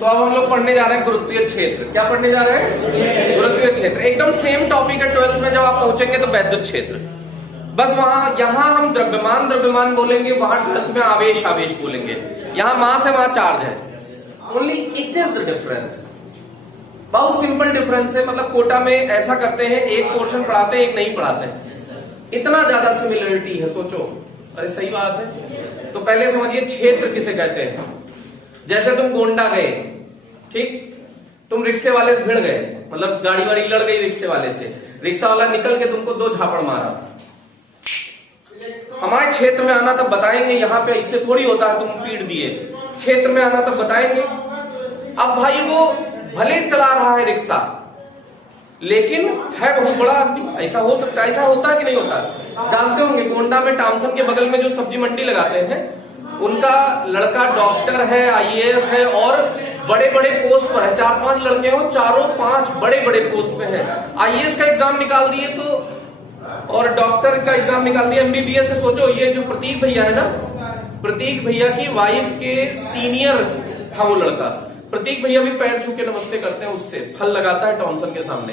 तो अब हम लोग पढ़ने जा रहे हैं गुरुत्वीय क्षेत्र। क्या पढ़ने जा रहे हैं? गुरुत्वीय क्षेत्र। एकदम सेम टॉपिक है 12th में, जब आप पहुंचेंगे तो वैद्युत क्षेत्र। बस वहां यहां हम द्रव्यमान बोलेंगे, वहां 12th में आवेश बोलेंगे। यहाँ मास है, वहां चार्ज है। Only it is the difference. बहुत सिंपल डिफरेंस है। मतलब कोटा में ऐसा करते हैं, एक पोर्शन पढ़ाते हैं, एक नहीं पढ़ाते हैं। इतना ज्यादा सिमिलरिटी है, सोचो। अरे सही बात है। तो पहले समझिए क्षेत्र किसे कहते हैं। जैसे तुम गोंडा गए, ठीक, तुम रिक्शे वाले से भिड़ गए, मतलब गाड़ी वाड़ी लड़ गई रिक्शे वाले से, रिक्शा वाला निकल के तुमको 2 झापड़ मारा। हमारे क्षेत्र में आना तब बताएंगे, यहाँ पे ऐसे थोड़ी होता है तुम पीट दिए। क्षेत्र में आना तब बताएंगे। अब भाई वो भले चला रहा है रिक्शा, लेकिन है बहुत बड़ा आदमी। ऐसा हो सकता है, ऐसा होता है कि नहीं होता? जानते होंगे गोंडा में टाउनसन के बगल में जो सब्जी मंडी लगाते हैं, उनका लड़का डॉक्टर है, आईएएस है और बड़े बड़े पोस्ट पर है। 4-5 लड़के हो, चारों 5 बड़े बड़े पोस्ट पे हैं। आईएएस का एग्जाम निकाल दिए तो, और डॉक्टर का एग्जाम निकाल दिया, एमबीबीएस से। सोचो, ये जो प्रतीक भैया है ना, प्रतीक भैया की वाइफ के सीनियर था वो लड़का। प्रतीक भैया भी पैर छू के नमस्ते करते हैं, उससे फल लगाता है टॉनसन के सामने।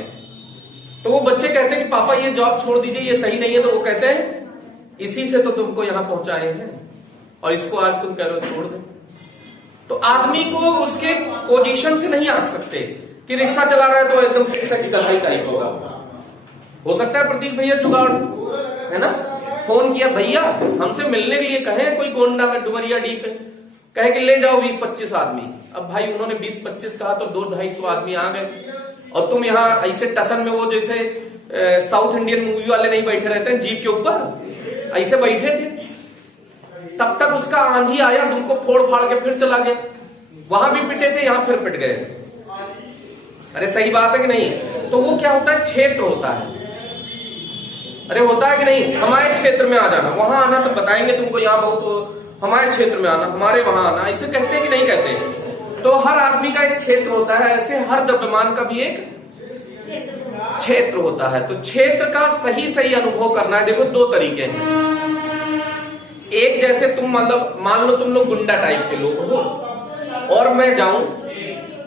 तो वो बच्चे कहते हैं कि पापा ये जॉब छोड़ दीजिए, ये सही नहीं है। तो वो कहते हैं इसी से तो तुमको यहां पहुंचाए हैं, और इसको आज तुम कह रहे हो छोड़ दे। तो आदमी को उसके पोजीशन से नहीं आंक सकते कि रिक्शा चला रहा है तो एकदम रिक्शा की कलाई टाइप होगा। हो सकता है प्रतीक भैया जुगाड़ है ना, फोन किया, भैया हमसे मिलने के लिए कहे कोई गोंडा में डुमरिया डी पे, कहे कि ले जाओ 20-25 आदमी। अब भाई उन्होंने 20-25 कहा तो 200-250 आदमी आ गए। और तुम यहाँ ऐसे टसन में, वो जैसे साउथ इंडियन मूवी वाले नहीं बैठे रहते हैं जीप के ऊपर, ऐसे बैठे थे। तब तक उसका आंधी आया, तुमको फोड़ फाड़ के फिर चला गया। वहां भी पिटे थे, यहां फिर पिट गए। अरे सही बात है कि नहीं? तो वो क्या होता है? क्षेत्र होता है। अरे होता है कि नहीं? हमारे क्षेत्र में आ जाना, वहां आना तो बताएंगे तुमको, यहाँ बहुत, हमारे क्षेत्र में आना, हमारे वहां आना, ऐसे कहते हैं कि नहीं कहते? तो हर आदमी का एक क्षेत्र होता है, ऐसे हर द्रव्यमान का भी एक क्षेत्र होता है। तो क्षेत्र का सही अनुभव करना है। देखो 2 तरीके हैं। एक, जैसे तुम मतलब मान लो तुम लोग गुंडा टाइप के लोग हो, और मैं जाऊं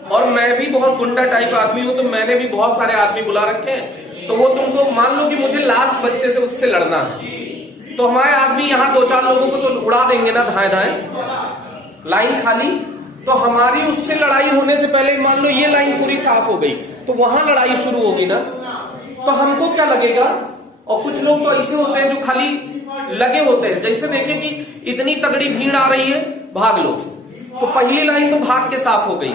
और मैं भी बहुत गुंडा टाइप आदमी हूं, तो मैंने भी बहुत सारे आदमी बुला रखे हैं। तो वो तुमको मान लो कि मुझे लास्ट बच्चे से उससे लड़ना है, तो हमारे आदमी यहाँ 2-4 लोगों को तो उड़ा देंगे ना धाए, लाइन खाली। तो हमारी उससे लड़ाई होने से पहले मान लो ये लाइन पूरी साफ हो गई, तो वहां लड़ाई शुरू होगी ना, तो हमको क्या लगेगा? और कुछ लोग तो ऐसे होते हैं जो खाली लगे होते हैं, जैसे देखे कि इतनी तगड़ी भीड़ आ रही है, भाग लो। तो पहली लाइन तो भाग के साफ हो गई,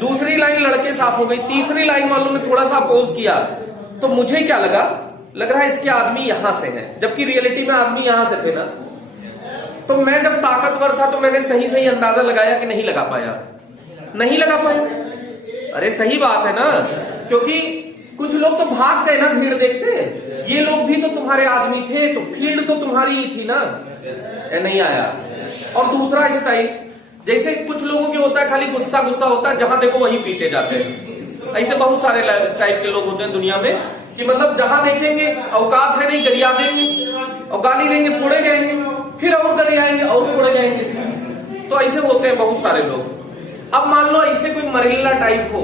दूसरी लाइन लड़के साफ हो गई, तीसरी लाइन वालों ने थोड़ा सा अपोज किया, तो मुझे क्या लग रहा है इसके आदमी यहां से है, जबकि रियलिटी में आदमी यहां से थे ना। तो मैं जब ताकतवर था तो मैंने सही अंदाजा लगाया कि नहीं लगा पाया? नहीं लगा पाया। अरे सही बात है ना, क्योंकि कुछ लोग तो भाग गए ना भीड़ देखते। ये लोग भी तो तुम्हारे आदमी थे, तो फील्ड तो तुम्हारी ही थी ना, नहीं आया। और दूसरा स्टाइल, जैसे कुछ लोगों के होता है खाली गुस्सा होता है, जहां देखो वहीं पीटे जाते हैं। ऐसे बहुत सारे टाइप के लोग होते हैं दुनिया में, कि मतलब जहां देखेंगे औकात है नहीं, गरिया देंगे और गाली देंगे, फोड़े जाएंगे, फिर और गरियाएंगे और फोड़े जाएंगे। तो ऐसे होते हैं बहुत सारे लोग। अब मान लो ऐसे कोई मरिल्ला टाइप हो,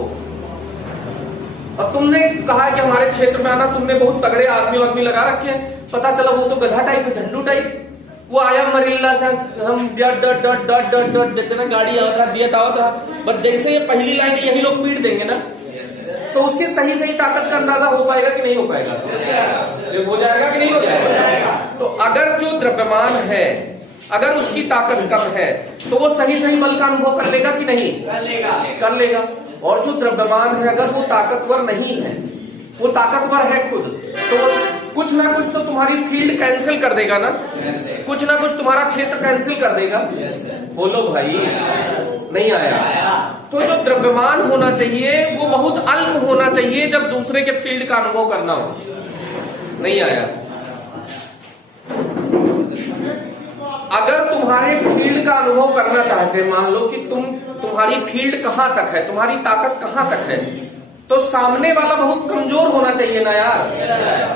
और तुमने कहा कि हमारे क्षेत्र में आना, तुमने बहुत तगड़े आदमी लगा रखे हैं, पता चला वो तो गधा टाइप है, झंडू टाइप। वो आया मरिल्ला से, हम डट जितना गाड़ी आ रहा दिया दावत रहा, बस जैसे ये पहली लाइन यही लोग पीट देंगे ना, तो उसकी सही ताकत का अंदाजा हो पाएगा कि नहीं हो पाएगा? हो जाएगा कि नहीं हो जाएगा? तो अगर जो द्रव्यमान है, अगर उसकी ताकत कम है, तो वो सही बल का अनुभव कर लेगा कि नहीं? कर लेगा। और जो द्रव्यमान है, अगर वो ताकतवर नहीं है, वो ताकतवर है खुद, तो कुछ ना कुछ तो तुम्हारी फील्ड कैंसिल कर देगा ना, कुछ ना कुछ तुम्हारा क्षेत्र कैंसिल कर देगा। बोलो भाई, नहीं आया? तो जो द्रव्यमान होना चाहिए वो बहुत अल्प होना चाहिए, जब दूसरे के फील्ड का अनुभव करना हो। नहीं आया? अगर तुम्हारे फील्ड का अनुभव करना चाहते हैं, मान लो कि तुम्हारी फील्ड कहां तक है, तुम्हारी ताकत कहां तक है, तो सामने वाला बहुत कमजोर होना चाहिए ना यार।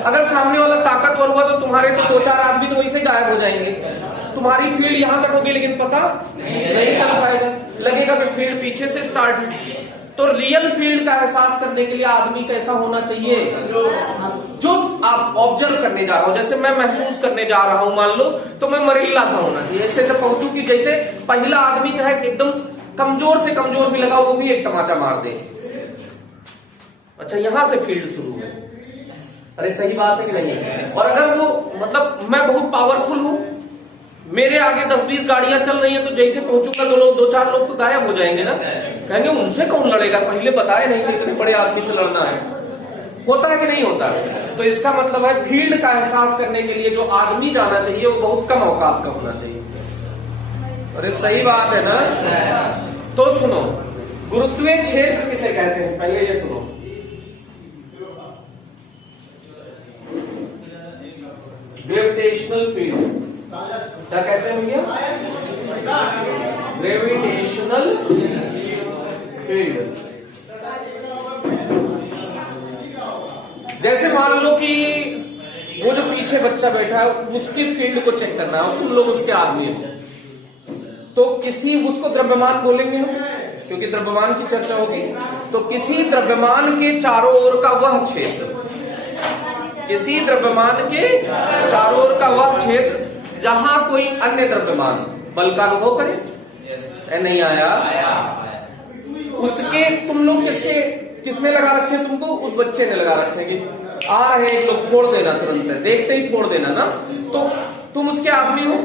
अगर सामने वाला ताकतवर हुआ तो तुम्हारे तो 2-4 आदमी तो वैसे गायब हो जाएंगे। तुम्हारी फील्ड यहां तक होगी लेकिन पता नहीं चल पाएगा, लगेगा कि फील्ड पीछे से स्टार्ट है। तो रियल फील्ड का एहसास करने के लिए आदमी कैसा होना चाहिए, जो आप ऑब्जर्व करने जा रहा हो, जैसे मैं महसूस करने जा रहा हूं मान लो, तो मैं मरीला सा होना चाहिए, ऐसे से पहुंचू कि जैसे पहला आदमी चाहे एकदम कमजोर से कमजोर भी लगा वो भी एक तमाचा मार दे। अच्छा, यहां से फील्ड शुरू है। अरे सही बात है कि नहीं? और अगर वो मतलब मैं बहुत पावरफुल हूं, मेरे आगे 10-20 गाड़ियां चल रही हैं, तो जैसे पहुंचूंगा दो चार लोग तो गायब हो जाएंगे ना, कहेंगे उनसे कौन लड़ेगा, पहले बताए नहीं कि इतने बड़े आदमी से लड़ना है। होता है कि नहीं होता? तो इसका मतलब है फील्ड का एहसास करने के लिए जो आदमी जाना चाहिए वो बहुत कम औकात का होना चाहिए। अरे सही बात है ना? तो सुनो, गुरुत्वीय क्षेत्र किसे कहते हैं, पहले ये सुनो। ग्रेविटेशनल फील्ड क्या कहते हैं भैया? Gravitational field. जैसे मान लो कि वो जो पीछे बच्चा बैठा है उसकी फील्ड को चेक करना है, तुम लोग उसके आदमी हो, तो किसी उसको द्रव्यमान बोलेंगे हम, क्योंकि द्रव्यमान की चर्चा होगी। तो किसी द्रव्यमान के चारों ओर का वह क्षेत्र, किसी द्रव्यमान के चारों ओर का वह क्षेत्र जहां कोई अन्य द्रव्यमान बल का अनुभव करे। नहीं आया? उसके तुम लोग किसने लगा रखे तुमको? उस बच्चे ने लगा रखे कि आ रहे एक लोग, फोड़ देना तुरंत, देखते ही फोड़ देना ना। तो तुम उसके आदमी हो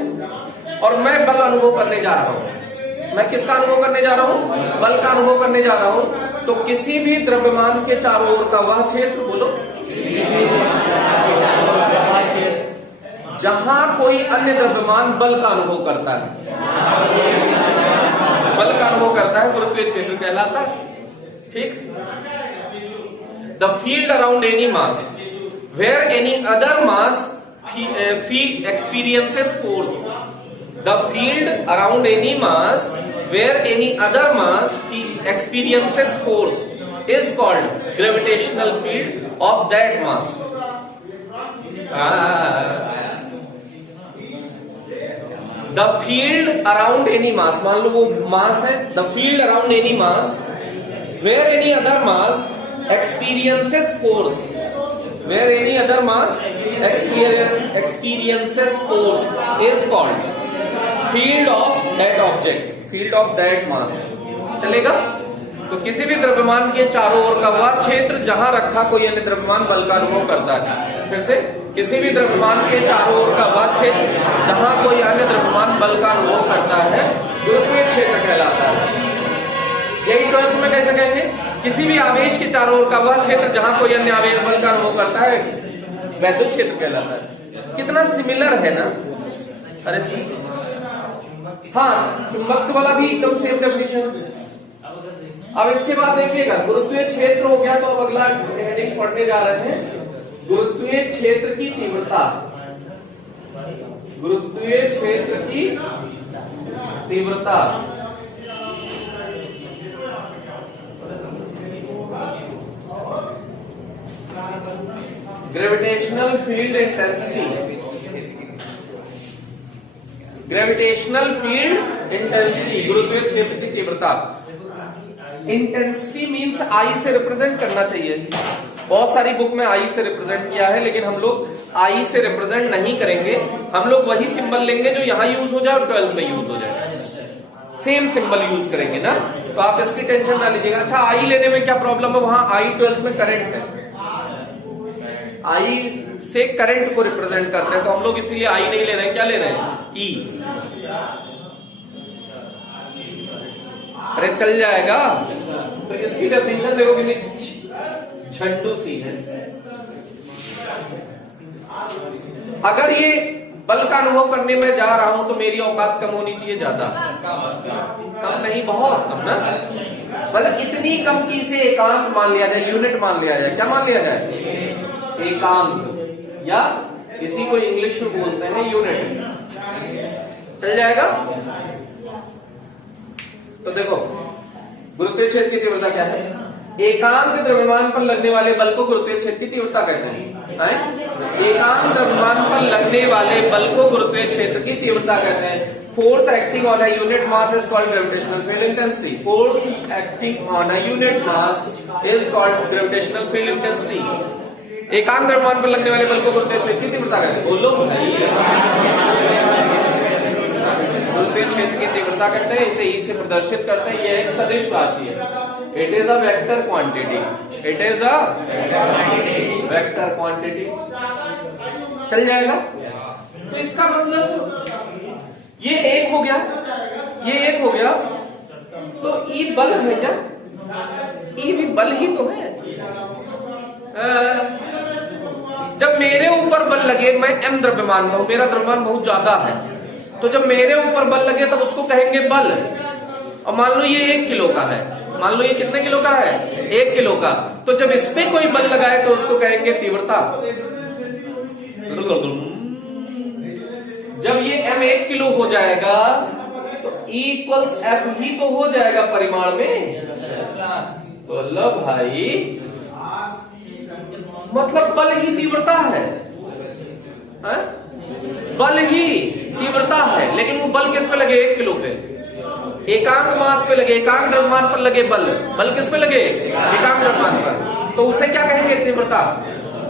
और मैं बल अनुभव करने जा रहा हूं। मैं किसका अनुभव करने जा रहा हूं? बल का अनुभव करने जा रहा हूं। तो किसी भी द्रव्यमान के चारों ओर का वह क्षेत्र, बोलो, जहां कोई अन्य द्रव्यमान बल का अनुभव करता है, बल का अनुभव करता है, गुरुत्वीय क्षेत्र कहलाता है। ठीक? The field around any mass where any other mass experiences force. The field around any mass where any other mass experiences force is called gravitational field of that mass. The field around any mass, मान लो वो mass है, the field around any mass where any other mass experiences force, where any other mass experiences force is called field of that object, field of that मास। चलेगा? तो किसी भी द्रव्यमान के चारों ओर का वह क्षेत्र जहां रखा कोई अन्य द्रव्यमान बल का अनुभव करता है। फिर से, किसी भी द्रव्यमान के चारों ओर का वह क्षेत्र जहां कोई अन्य द्रव्यमान बल का अनुभव करता है गुरुत्वीय क्षेत्र कहलाता है। यही 12th में कैसे कहेंगे? किसी भी आवेश के चारों ओर का वह क्षेत्र जहां कोई अन्य आवेश बल का अनुभव करता है वैद्युत क्षेत्र कहलाता है। कितना सिमिलर है ना? अरे हाँ, चुंबक वाला भी एकदम सेम डेफिनेशन। अब इसके बाद देखिएगा, गुरुत्वीय क्षेत्र हो गया, तो अब अगला हेडिंग पढ़ने जा रहे हैं, गुरुत्वीय क्षेत्र की तीव्रता। गुरुत्वीय क्षेत्र की तीव्रता। Gravitational field intensity. Gravitational field intensity, गुरुत्वीय क्षेत्र की तीव्रता। इंटेंसिटी मीन्स आई से रिप्रेजेंट करना चाहिए। बहुत सारी बुक में आई से रिप्रेजेंट किया है, लेकिन हम लोग आई से रिप्रेजेंट नहीं करेंगे। हम लोग वही सिंबल लेंगे जो यहाँ यूज हो जाए और 12th में यूज हो जाए, सेम सिंबल यूज करेंगे ना। तो आप इसकी टेंशन ना लीजिएगा। अच्छा, आई लेने में क्या प्रॉब्लम है? वहां आई 12th में करंट है, आई से करंट को रिप्रेजेंट करते हैं, तो हम लोग इसीलिए आई नहीं ले रहे हैं। क्या ले रहे हैं? ई। अरे चल जाएगा। तो इसकी डेफिनेशन देखो कितनी झंडू सी है। अगर ये बल का अनुभव करने में जा रहा हूं तो मेरी औकात कम होनी चाहिए, ज्यादा? कम नहीं, बहुत कम ना। मतलब इतनी कम की इसे एकांक मान लिया जाए, यूनिट मान लिया जाए। क्या मान लिया जाए? एकांक, या इसी को इंग्लिश में बोलते हैं यूनिट। चल जाएगा? तो देखो, गुरुत्वीय क्षेत्र की तीव्रता क्या है? एकांक द्रव्यमान पर लगने वाले बल को गुरुत्वीय क्षेत्र की तीव्रता कहते हैं। एकांक द्रव्यमान पर लगने वाले बल को गुरुत्वीय क्षेत्र की तीव्रता कहते हैं। Force acting on a unit mass is called gravitational field intensity. Force acting on a unit mass is called gravitational field intensity. एकांक द्रव्यमान पर लगने वाले बल को गुरुत्वीय क्षेत्र की तीव्रता कहते हैं। बोलो गुरुत्वीय क्षेत्र की तीव्रता कहते हैं। इसे ई से प्रदर्शित करते हैं। यह एक सदिश राशि है। It is a vector quantity. It is a vector quantity. चल जाएगा। तो इसका मतलब ये एक हो गया, ये एक हो गया। तो ई बल है क्या? ई भी बल ही तो है। जब मेरे ऊपर बल लगे, मैं m द्रव्यमान का हूं, मेरा द्रव्यमान बहुत ज्यादा है, तो जब मेरे ऊपर बल लगे तब उसको कहेंगे बल। और मान लो ये 1 किलो का है, मान लो ये कितने किलो का है? 1 किलो का। तो जब इस पे कोई बल लगाए तो उसको कहेंगे तीव्रता। जब ये m 1 किलो हो जाएगा तो E = F ही तो हो जाएगा परिमाण में। तो लो भाई, मतलब बल ही तीव्रता है, बल ही तीव्रता है। लेकिन वो बल किस पे लगे? 1 किलो पे। एकांक मास पे लगे, एकांक द्रव्यमान पर लगे बल। बल किस पे लगे? एकांक द्रव्यमान पर। तो उसे क्या कहेंगे? तीव्रता।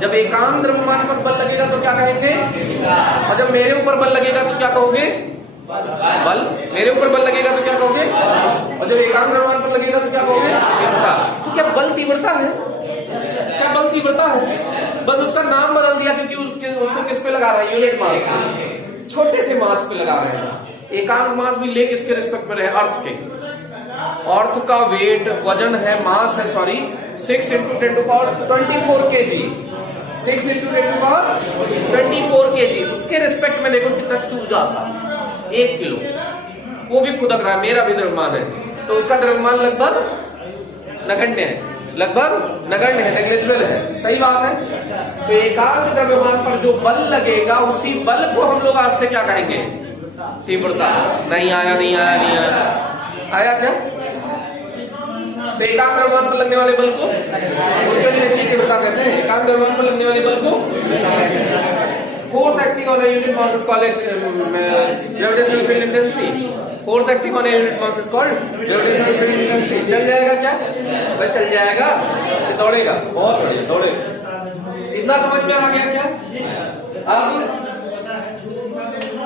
जब एकांक द्रव्यमान पर बल लगेगा तो क्या कहेंगे? और जब मेरे ऊपर बल लगेगा तो क्या कहोगे? बल। मेरे ऊपर बल लगेगा तो क्या कहोगे? और जब एकांक द्रव्यमान पर लगेगा तो क्या कहोगे? तीव्रता। तो क्या बल तीव्रता है? क्या बल तीव्रता है? बस उसका नाम बदल दिया क्योंकि उसको किस पे लगा रहे हैं? यूनिट मास पे, छोटे से मास पे लगा रहे हैं। एकांक मास भी ले किसके रिस्पेक्ट में रहे? अर्थ के। अर्थ का वेट, वजन है, मास है, सॉरी 6 × 10⁴ kg। 6 × 10⁴ kg। उसके रिस्पेक्ट में देखो कितना चूजा था, 1 किलो। वो भी खुदक रहा है, मेरा भी द्रव्यमान है, तो उसका द्रव्यमान लगभग नगण्य है, लगभग नगण्य है, नेग्लिजिबल है। सही बात है। तो एकांक द्रव्यमान पर जो बल लगेगा उसी बल को हम लोग आज से क्या कहेंगे? तीव्रता। नहीं आया, नहीं आया, नहीं आया, आया क्या? तो एकांक द्रव्यमान पर लगने वाले बल को गुरुत्वीय क्षेत्र की तीव्रता कहते हैं। एकांक द्रव्यमान पर लगने वाले बल को force acting on a unit mass is called gravitational field intensity. Force acting on a unit mass is called gravitational field intensity. चल जाएगा क्या भाई? चल जाएगा। दौड़ेगा, बहुत बढ़िया, दौड़ेगा। इतना समझ में आ गया क्या? अब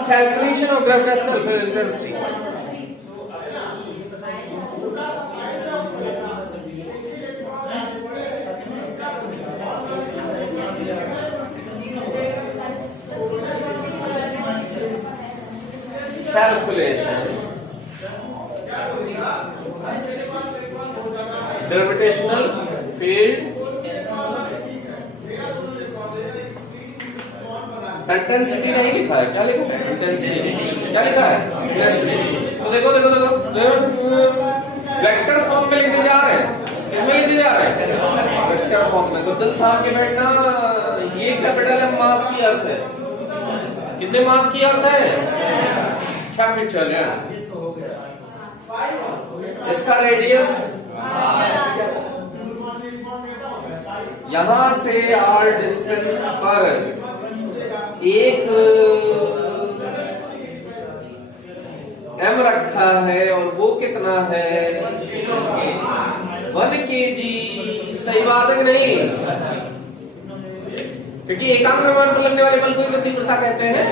calculation of gravitational field intensity. Calculation gravitational field intensity नहीं लिखा है, क्या लिखा है? इंटेंसिटी। क्या लिखा है? तो देखो देखो देखो, वेक्टर फॉर्म में लिखने जा रहे हैं। किसमें लिखने जा रहे हैं? वेक्टर फॉर्म में। तो दिल था कि बेटा ये कैपिटल है, मास की अर्थ है। कितने मास की अर्थ है? कैपिटल है। इसका रेडियस यहां से r डिस्टेंस पर एक m रखा है और वो कितना है? 1 kg। सही बात है कि नहीं? क्योंकि एकांक द्रव्यमान पर लगने वाले बल को ही तीव्रता कहते हैं।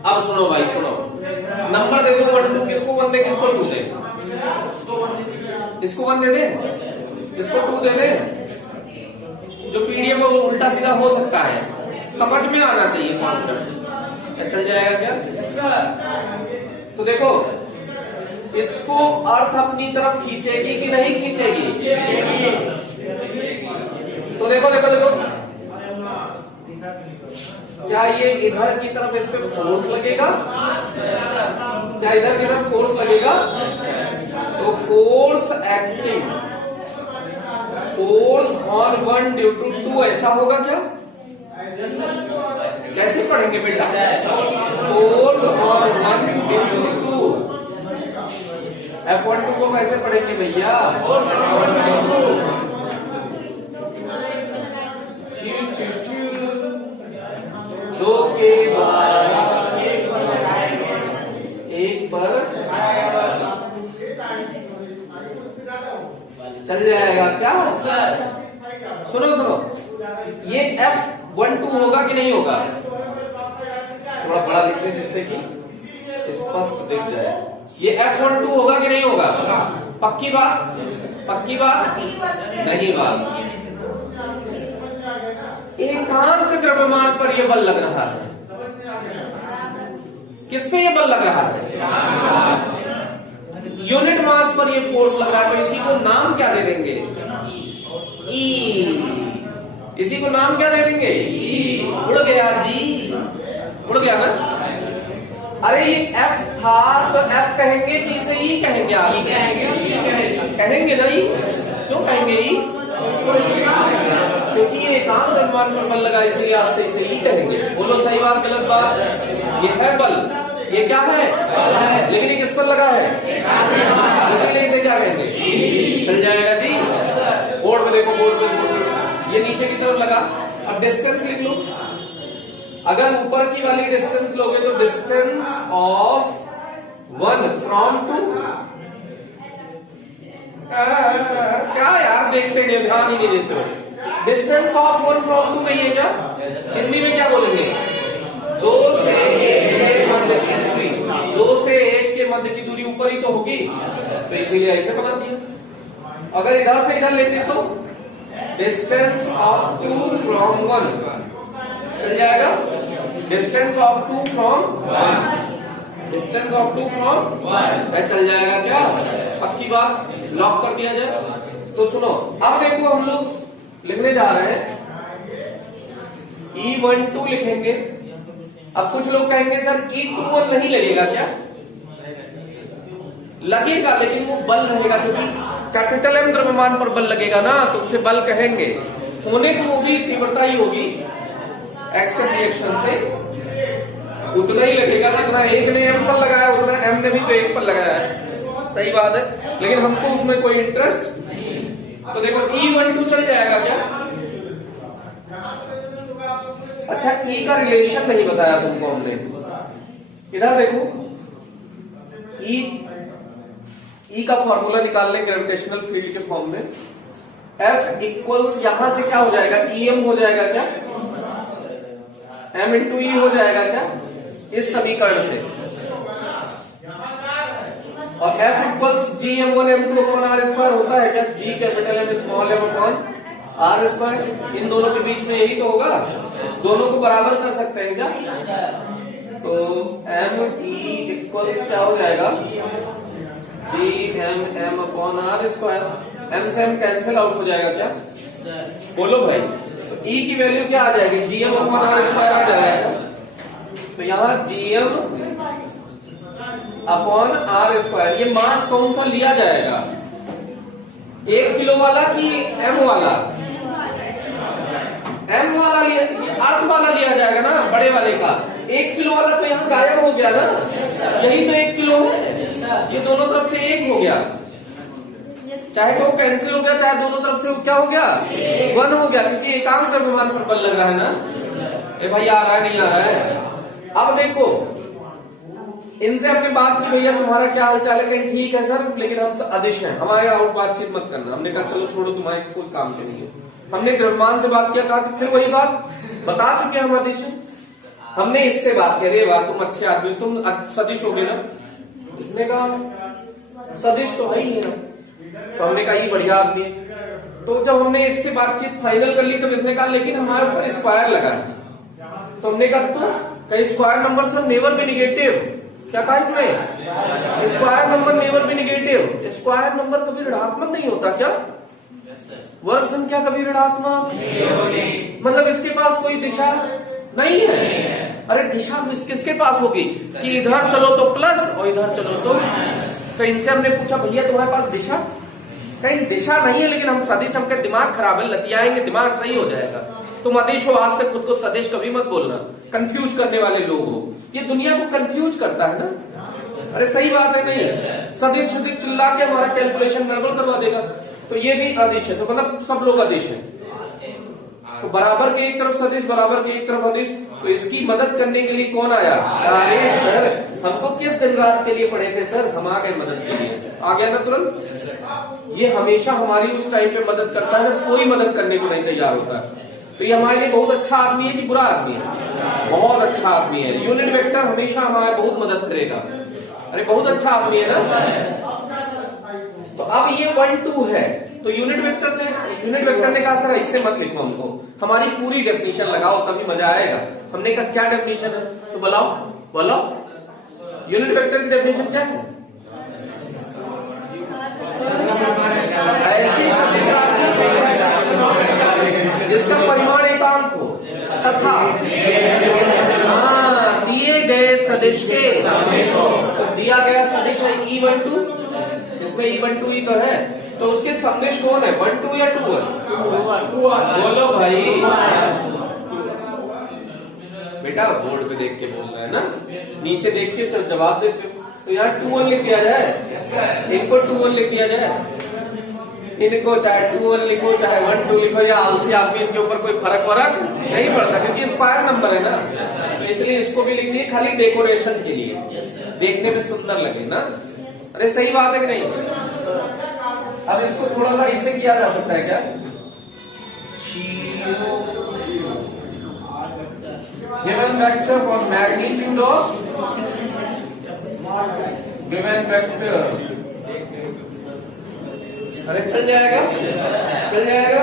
अब सुनो भाई, सुनो, नंबर देखो 1 2, किसको 1 दे, किसको 2 दे? इसको 1 दे दे, इसको 2 दे दे। जो पीडीएफ में उल्टा सीधा हो सकता है, समझ में आना चाहिए कॉन्सेप्ट। चल जाएगा क्या? तो देखो, इसको अर्थ अपनी तरफ खींचेगी कि नहीं खींचेगी? तो देखो देखो देखो, क्या ये इधर की तरफ इस पे फोर्स लगेगा? क्या इधर की तरफ फोर्स लगेगा? तो force acting, force on 1 due to 2 ऐसा होगा क्या? कैसे पढ़ेंगे बेटा? Force on 1 due to 2 F12 को कैसे पढ़ेंगे भैया? दो के द्वारा एक पर चल जाएगा क्या? सुनो सुनो, ये F12 होगा कि नहीं होगा? थोड़ा बड़ा लिख लें जिससे कि स्पष्ट दिख जाए। ये F12 होगा कि नहीं होगा? पक्की बात? पक्की बात? नहीं बात। एकांक द्रव्यमान पर यह बल लग रहा है। किस पे ये बल लग रहा है? यूनिट मास पर ये फोर्स लग रहा है। तो इसी को नाम क्या दे देंगे? ई। इसी को नाम क्या दे देंगे? ई। उड़ गया जी, उड़ गया ना? अरे ये F था तो F कहेंगे कि इसे ई कहेंगे? आप कहेंगे ना ई? क्यों कहेंगे ई? क्योंकि ये एकांक द्रव्यमान पर बल लगा, इसलिए आज से इसे ई कहेंगे। बोलो सही बात गलत बात? ये है बल, ये क्या है? लेकिन ये किस पर लगा है? इसीलिए इसे क्या कहेंगे? चल जाएगा जी। बोर्ड पे देखो, बोर्ड पे ये नीचे की तरफ लगा। अब डिस्टेंस लिख लो। अगर ऊपर की वाली डिस्टेंस लोगे तो डिस्टेंस ऑफ 1 फ्रॉम 2। क्या यार देखते नहीं, ध्यान ही नहीं देते हो। डिस्टेंस ऑफ 1 फ्रॉम 2 नहीं है क्या? हिंदी में क्या बोलेंगे? 2 से 1 के मध्य की दूरी। 2 से 1 के मध्य की दूरी ऊपर ही तो होगी, तो इसीलिए ऐसे बना दिया। अगर इधर से इधर लेते तो डिस्टेंस ऑफ 2 फ्रॉम 1 चल जाएगा। Distance of 2 from 1, distance of 2 from 1 चल जाएगा क्या? पक्की बात? लॉक कर दिया जाए। तो सुनो, अब देखो हम लोग लिखने जा रहे हैं E12 लिखेंगे। अब कुछ लोग कहेंगे सर E21 नहीं लगेगा क्या? लगेगा, लेकिन वो बल रहेगा, क्योंकि कैपिटल M द्रव्यमान पर बल लगेगा ना, तो उसे बल कहेंगे। होने को वो भी तीव्रता ही होगी, एक्शन रिएक्शन से उतना ही लगेगा जितना एक ने M पर लगाया, उतना M ने भी तो एक पर लगाया है। सही बात है, लेकिन हमको उसमें कोई इंटरेस्ट। तो देखो E12 चल जाएगा क्या? अच्छा, E का रिलेशन नहीं बताया तुमको हमने। इधर देखो, E का फॉर्मूला निकाल लें ग्रेविटेशनल फील्ड के फॉर्म में। F इक्वल्स यहां से क्या हो जाएगा? EM हो जाएगा क्या? M इंटू E हो जाएगा क्या? इस समीकरण से। और F equals GM1 M2 upon R square होता है क्या? G capital M small m upon R square. इन दोनों के बीच में यही तो होगा, दोनों को बराबर कर सकते हैं क्या? तो ME इक्वल्स क्या हो जाएगा? GM upon R square. M से M कैंसिल आउट हो जाएगा क्या? बोलो भाई। तो E की वैल्यू क्या आ जाएगी? GM अपॉन R स्क्वायर आ जाएगा। तो यहाँ GM अपॉन R स्क्वायर, ये मास कौन सा लिया जाएगा? 1 किलो वाला कि M वाला? M वाला लिया, ये अर्थ वाला लिया जाएगा ना, बड़े वाले का। 1 किलो वाला तो यहाँ गायब हो गया ना, यही तो 1 किलो है। ये दोनों तरफ से 1 हो गया, चाहे तो कैंसिल हो गया, चाहे दोनों तरफ से क्या हो गया? 1 हो गया, क्योंकि एकांक द्रव्यमान पर बल लग रहा है ना। ए भाई आ रहा है नहीं आ रहा है? अब देखो, इनसे हमने बात की, भैया तुम्हारा क्या हाल चाल है? कहीं ठीक है सर, लेकिन हम अदिश हैं, हमारे आउट बातचीत मत करना। हमने कहा चलो छोड़ो, तुम्हारे कोई काम के नहीं है। हमने द्रव्यमान से बात किया, कहा कि फिर वही बात बता चुके हम अदिश हैं। हमने इससे बात की, अरे वाह तुम अच्छे आदमी, तुम सदिश होगे ना? इसने कहा सदिश तो है ही है ना। तो हमने कहा ये बढ़िया आदमी है। तो जब हमने इससे बातचीत फाइनल कर ली, तो इसने कहा लेकिन हमारे ऊपर स्क्वायर लगा है। तो हमने कहा तो कई square number sir never be negative. क्या कहा इसमें? Square number never be negative. Square number कभी ऋणात्मक नहीं होता क्या? वर्ग संख्या कभी ऋणात्मक, मतलब इसके पास कोई दिशा नहीं है। अरे दिशा किसके पास होगी कि इधर चलो तो प्लस और इधर चलो तो इनसे हमने पूछा भैया तुम्हारे पास दिशा? कहीं दिशा नहीं है, लेकिन हम सदिश, हमका दिमाग खराब है, लतियाएंगे, दिमाग सही हो जाएगा। तुम अदिश हो, आज से खुद को सदिश कभी मत बोलना, कंफ्यूज करने वाले लोग हो। ये दुनिया को कंफ्यूज करता है ना। अरे सही बात है नहीं? सदिश सदिश चिल्ला के हमारा कैलकुलेशन गड़बड़ करवा देगा। तो ये भी अदिश है, तो मतलब सब लोग अदिश है। तो बराबर के एक तरफ सदिश, बराबर के एक तरफ अदिश, तो इसकी मदद करने के लिए कौन आया? अरे सर हमको किस दिन रात के लिए पढ़े थे सर, हम आ गए मदद के लिए, आ गया ना तुरंत। ये हमेशा हमारी उस टाइम पे मदद करता है जब कोई मदद करने को नहीं तैयार होता है। तो ये हमारे लिए बहुत अच्छा आदमी है कि बुरा आदमी है? बहुत अच्छा आदमी है। यूनिट वेक्टर हमेशा हमारे बहुत मदद करेगा। अरे बहुत अच्छा आदमी है ना। तो अब ये 1 2 है, तो यूनिट वेक्टर से, यूनिट वेक्टर ने कहा सर इससे मत लिखो हमको, हमारी पूरी डेफिनेशन लगाओ तभी मजा आएगा। हमने कहा क्या डेफिनेशन है, तो बोलो बोलो यूनिट वेक्टर की डेफिनेशन क्या है? ऐसी सदिश राशि जिसका परिमाण एकांक हो तथा दिए गए सदिश के, तो दिया गया सदिश है E12, इसमें E12 ही तो है, तो उसके सदिश कौन है? 1 2 या 2 1? बोलो भाई बेटा, बोर्ड पे देख के बोलना है ना, नीचे देख के जवाब देते हो। तो यहाँ 2 1 लिख दिया जाए, इनको 2 1 लिख दिया जाए, इनको चाहे 2 1 लिखो चाहे 1 2 लिखो, या आलसी आदमी इनके ऊपर कोई फर्क नहीं पड़ता, क्योंकि स्क्वायर नंबर है ना, तो इसलिए इसको भी लिख दिए खाली डेकोरेशन के लिए, देखने में सुंदर लगे ना। अरे सही बात है कि नहीं? अब इसको थोड़ा सा इससे किया जा सकता है क्या? Given vector for magnitude of given vector, अरे चल जाएगा, चल जाएगा।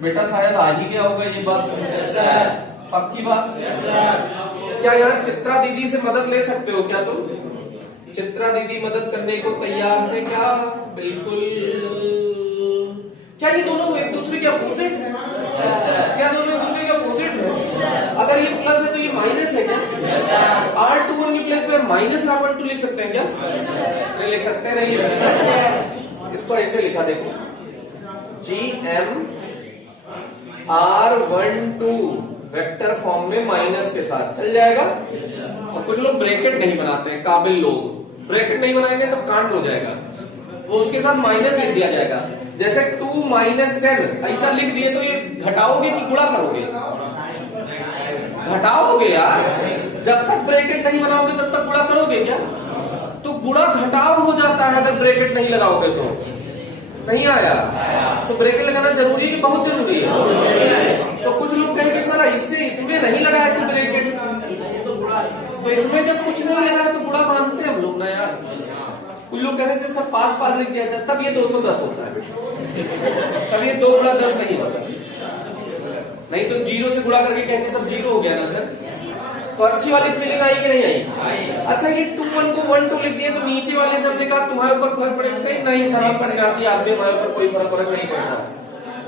बेटा शायद आ ही गया होगा ये बात, पक्की बात। क्या यहाँ चित्रा दीदी से मदद ले सकते हो क्या तुम? चित्रा दीदी मदद करने को तैयार है क्या? बिल्कुल। क्या ये दोनों एक दूसरे के अपोजिट है? क्या दोनों एक दूसरे के अपोजिट है? अगर ये प्लस है तो ये माइनस है क्या? R21 की प्लेस पे माइनस R12 लिख सकते हैं क्या? नहीं लिख सकते, नहीं लिख सकते। इसको ऐसे लिखा देखो, GM R12 वेक्टर फॉर्म में माइनस के साथ चल जाएगा। और कुछ लोग ब्रैकेट नहीं बनाते हैं, काबिल लोग ब्रैकेट नहीं बनाएंगे, सब कांड हो जाएगा, वो उसके साथ माइनस लिख दिया जाएगा। जैसे 2 - 10 ऐसा लिख दिए तो ये घटाओगे कि गुणा करोगे? घटाओगे यार, जब तक ब्रैकेट नहीं बनाओगे तब तक गुणा करोगे क्या? तो गुणा घटाव हो जाता है अगर ब्रैकेट नहीं लगाओगे तो। नहीं आया? तो ब्रैकेट लगाना जरूरी है कि बहुत जरूरी है? तो कुछ लोग कहेंगे सर इससे इसमें नहीं लगाया तो ब्रैकेट, तो इसमें जब कुछ नहीं लगाया तो गुणा मानते हैं हम लोग ना यार। कुछ लोग कह रहे थे सब पास पास लिख दिया जाए तब ये 210 होता है, तब ये 2 × 10 नहीं होता, नहीं तो 0 से गुणा करके कहते सब 0 हो गया ना सर। तो अच्छी वाली फीलिंग आई कि नहीं आई? अच्छा ये 2 1 को 1 2 लिख दिए तो नीचे वाले से हमने कहा तुम्हारे ऊपर फर्क पड़ेगा? नहीं सर, हम सन्यासी आदमी, हमारे ऊपर कोई फर्क नहीं पड़ता।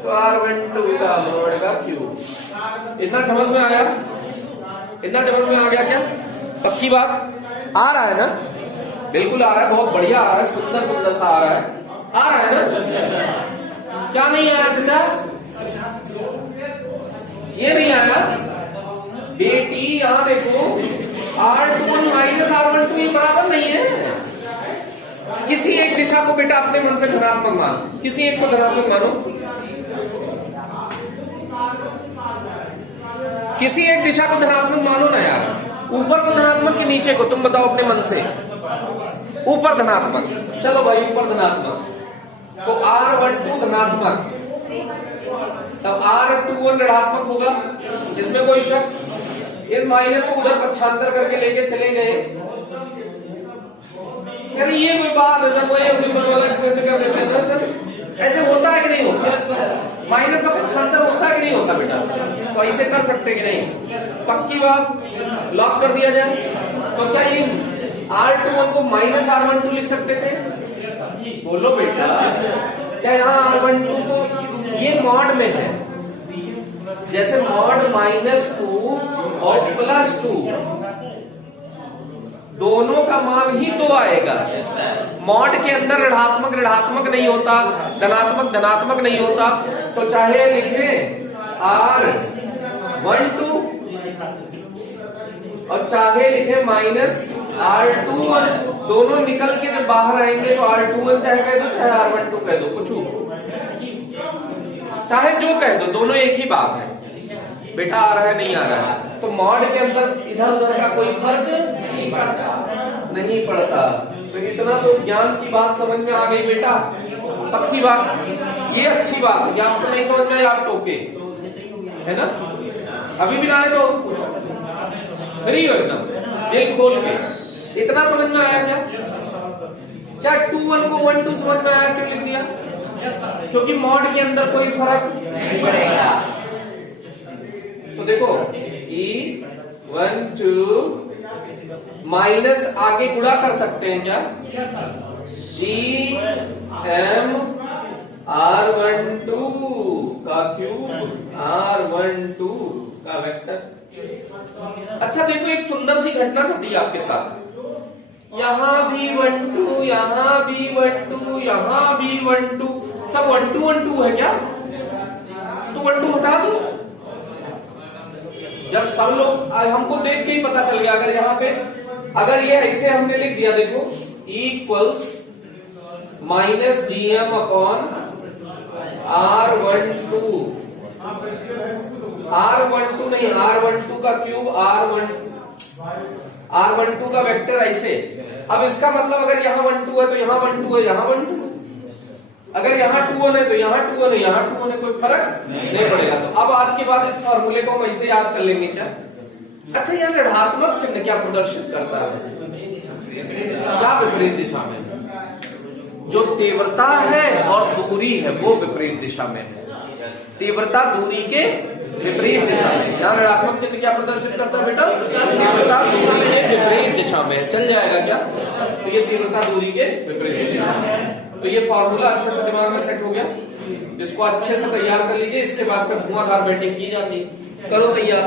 तो R12 का लोड का क्यू, इतना समझ में आया? इतना समझ में आ गया क्या? पक्की बात आ रहा है ना? बिल्कुल आ रहा है, बहुत बढ़िया आ रहा है, सुंदर सुंदर सा आ रहा है, आ रहा है ना? क्या नहीं आया चाचा? ये नहीं आया बेटी, यहां देखो R21 - R12 ये बराबर नहीं है। किसी एक दिशा को बेटा अपने मन से धनात्मक मानो, किसी एक को धनात्मक मानो, किसी एक दिशा को धनात्मक मानो ना यार। ऊपर को धनात्मक कि नीचे को? तुम बताओ अपने मन से। ऊपर धनात्मक, चलो भाई ऊपर धनात्मक, तो R12 धनात्मक, तब R21 ऋणात्मक होगा, इसमें कोई शक? इस माइनस को उधर पक्षांतर करके लेके चले गए, यानी ये कोई बात है सर? कोई कर देते हैं सर, ऐसे होता है कि नहीं होता? माइनस का पक्षांतर होता है कि नहीं होता बेटा? तो ऐसे कर सकते कि नहीं? पक्की बात, लॉक कर दिया जाए। तो क्या ये R21 को -R12 लिख सकते थे? बोलो बेटा, क्या यहाँ R12 को ये मॉड में है, जैसे मॉड -2 और +2, दोनों का मान ही 2 आएगा। मॉड के अंदर ऋणात्मक ऋणात्मक नहीं होता, धनात्मक धनात्मक नहीं होता, तो चाहे लिखें R12 और चाहे लिखें -R21, दोनों निकल के जब बाहर आएंगे तो R21 चाहे कह दो चाहे R12 कह दो, कुछ चाहे जो कह दो, दोनों एक ही बात है। बेटा आ रहा है नहीं आ रहा है, तो मॉड के अंदर इधर उधर का कोई फर्क नहीं पड़ता। तो इतना तो ज्ञान की बात समझ में आ गई बेटा, पक्की बात, ये अच्छी बात है। आपको नहीं समझ में आया आप टोके, है ना? अभी भी ना आए तो पूछ सकते, फ्री हो एकदम दिल खोल के। इतना समझ में आया क्या? क्या 2-1 को 1-2 समझ में आया? क्यों लिख दिया? क्योंकि मॉड के अंदर कोई फर्क नहीं पड़ेगा। तो देखो E12 माइनस आगे गुणा कर सकते हैं क्या? GM R12 का क्यूब R12 का वेक्टर। अच्छा देखो, एक सुंदर सी घटना घटी आपके साथ। यहां भी 12, यहां भी 12, यहां भी 12, सब 12 है क्या? तो 12 हटा दो। जब सब लोग, हमको देख के ही पता चल गया, अगर यहाँ पे अगर ये ऐसे हमने लिख दिया, देखो equals -GM upon R12, R12 नहीं, R12 का क्यूब R12 का वेक्टर ऐसे। अब इसका मतलब अगर यहाँ 12 है तो यहाँ 12 है, यहाँ 12 है। अगर यहाँ 2-1 है तो यहाँ 2-1 है, यहाँ 2-1 है, कोई फर्क नहीं पड़ेगा। तो अब आज के बाद इस फॉर्मूले को हम ऐसे याद कर लेंगे क्या? अच्छा, यह ऋणात्मक चिन्ह क्या प्रदर्शित करता है? क्या विपरीत दिशा में? जो तीव्रता है और दूरी है वो विपरीत दिशा में है। तीव्रता दूरी के विपरीत दिशा में। यहाँ ऋणात्मक चिन्ह क्या प्रदर्शित करता है बेटा? तीव्रता दूरी के विपरीत दिशा में। चल जाएगा क्या? तो ये तीव्रता दूरी के विपरीत दिशा में। तो ये फॉर्मूला अच्छे से दिमाग में सेट हो गया। इसको अच्छे से तैयार कर लीजिए, इसके बाद फिर धुआंधार बैटिंग की जाती। करो तैयार।